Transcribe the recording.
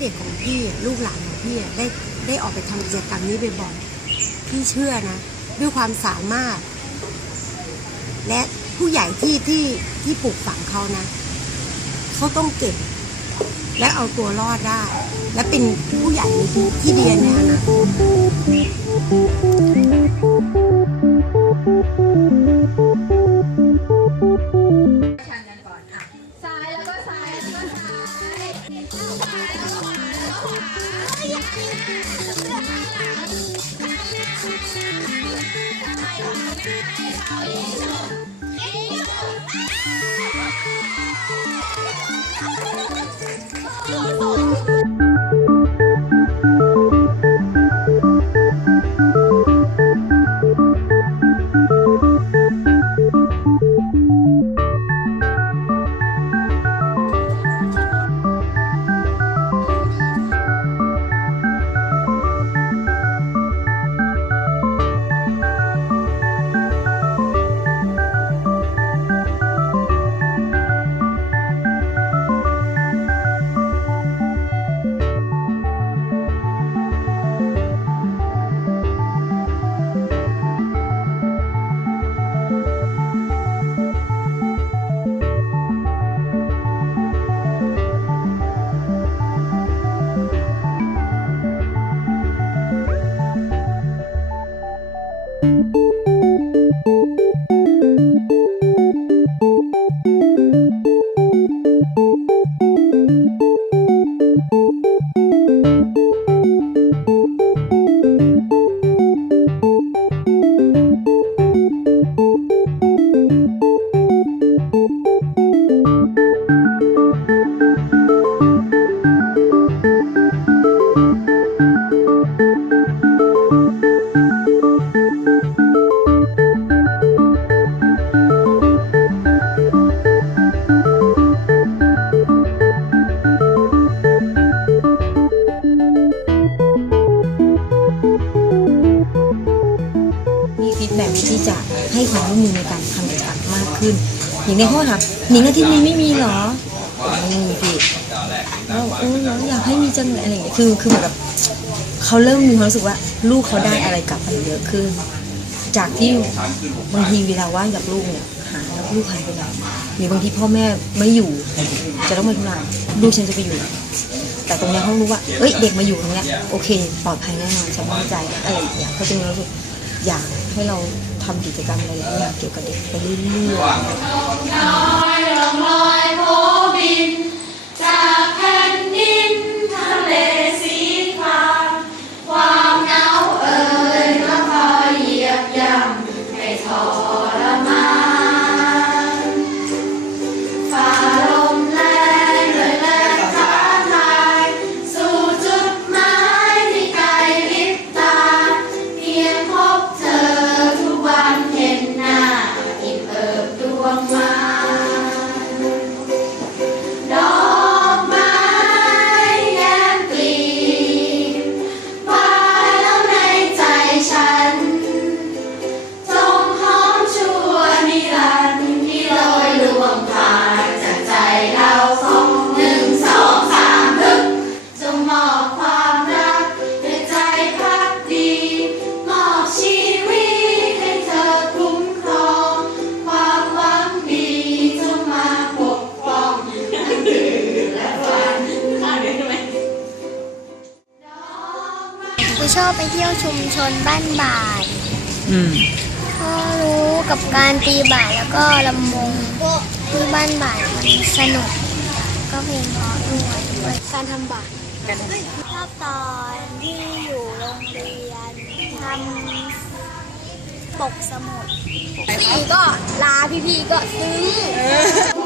เด็กของพี่ลูกหลานของพี่ได้ได้ออกไปทำกิจกรรมนี้บ่อยๆพี่เชื่อนะ ด้วยความสามารถ และผู้ใหญ่ที่ที่ที่ปลูกฝังเขานะเขาต้องเก่งและเอาตัวรอดได้ และเป็นผู้ใหญ่ที่ดีในอนาคต ขวามี ให้ความร่วมมือในการทำกิจกรรมมากขึ้น อย่างในห้องถามหนิงอาทิตย์นี้ไม่มีเหรอไม่มีพี่แล้วเออเราอยากให้มีจังเลยอะไรอย่างเงี้ยคือคือเหมือนแบบเขาเริ่มมีความรู้สึกว่า ลูกเขาได้อะไรกลับไปเยอะขึ้น จากที่บางทีเวลาว่างจากลูกเนี่ยหาแล้วลูกหายไปไหนหรือบางทีพ่อแม่ไม่อยู่ จะต้องมาดูแลลูกฉันจะไปอยู่ แต่ตรงนี้เขารู้ว่าเอ้ยเด็กมาอยู่ตรงเนี้ยโอเค ปลอดภัยแน่นอนฉันมั่นใจอะไรอย่างเงี้ยเขาจะมีรู้สึก อยากให้เราทำกิจกรรมอะไรหลายอย่างเกี่ยวกับเด็กไปเรื่อยๆ ไปเที่ยวชุมชนบ้านบาดอืมก็รู้กับการตีบาดแล้วก็ลำวงที่บ้านบาดมันสนุก ก็เพลงเพราะด้วยการทำบาดชอบตอนที่อยู่โรงเรียนทำปกสมุดพี่ก็ลาพี่ๆก็ซึ้ง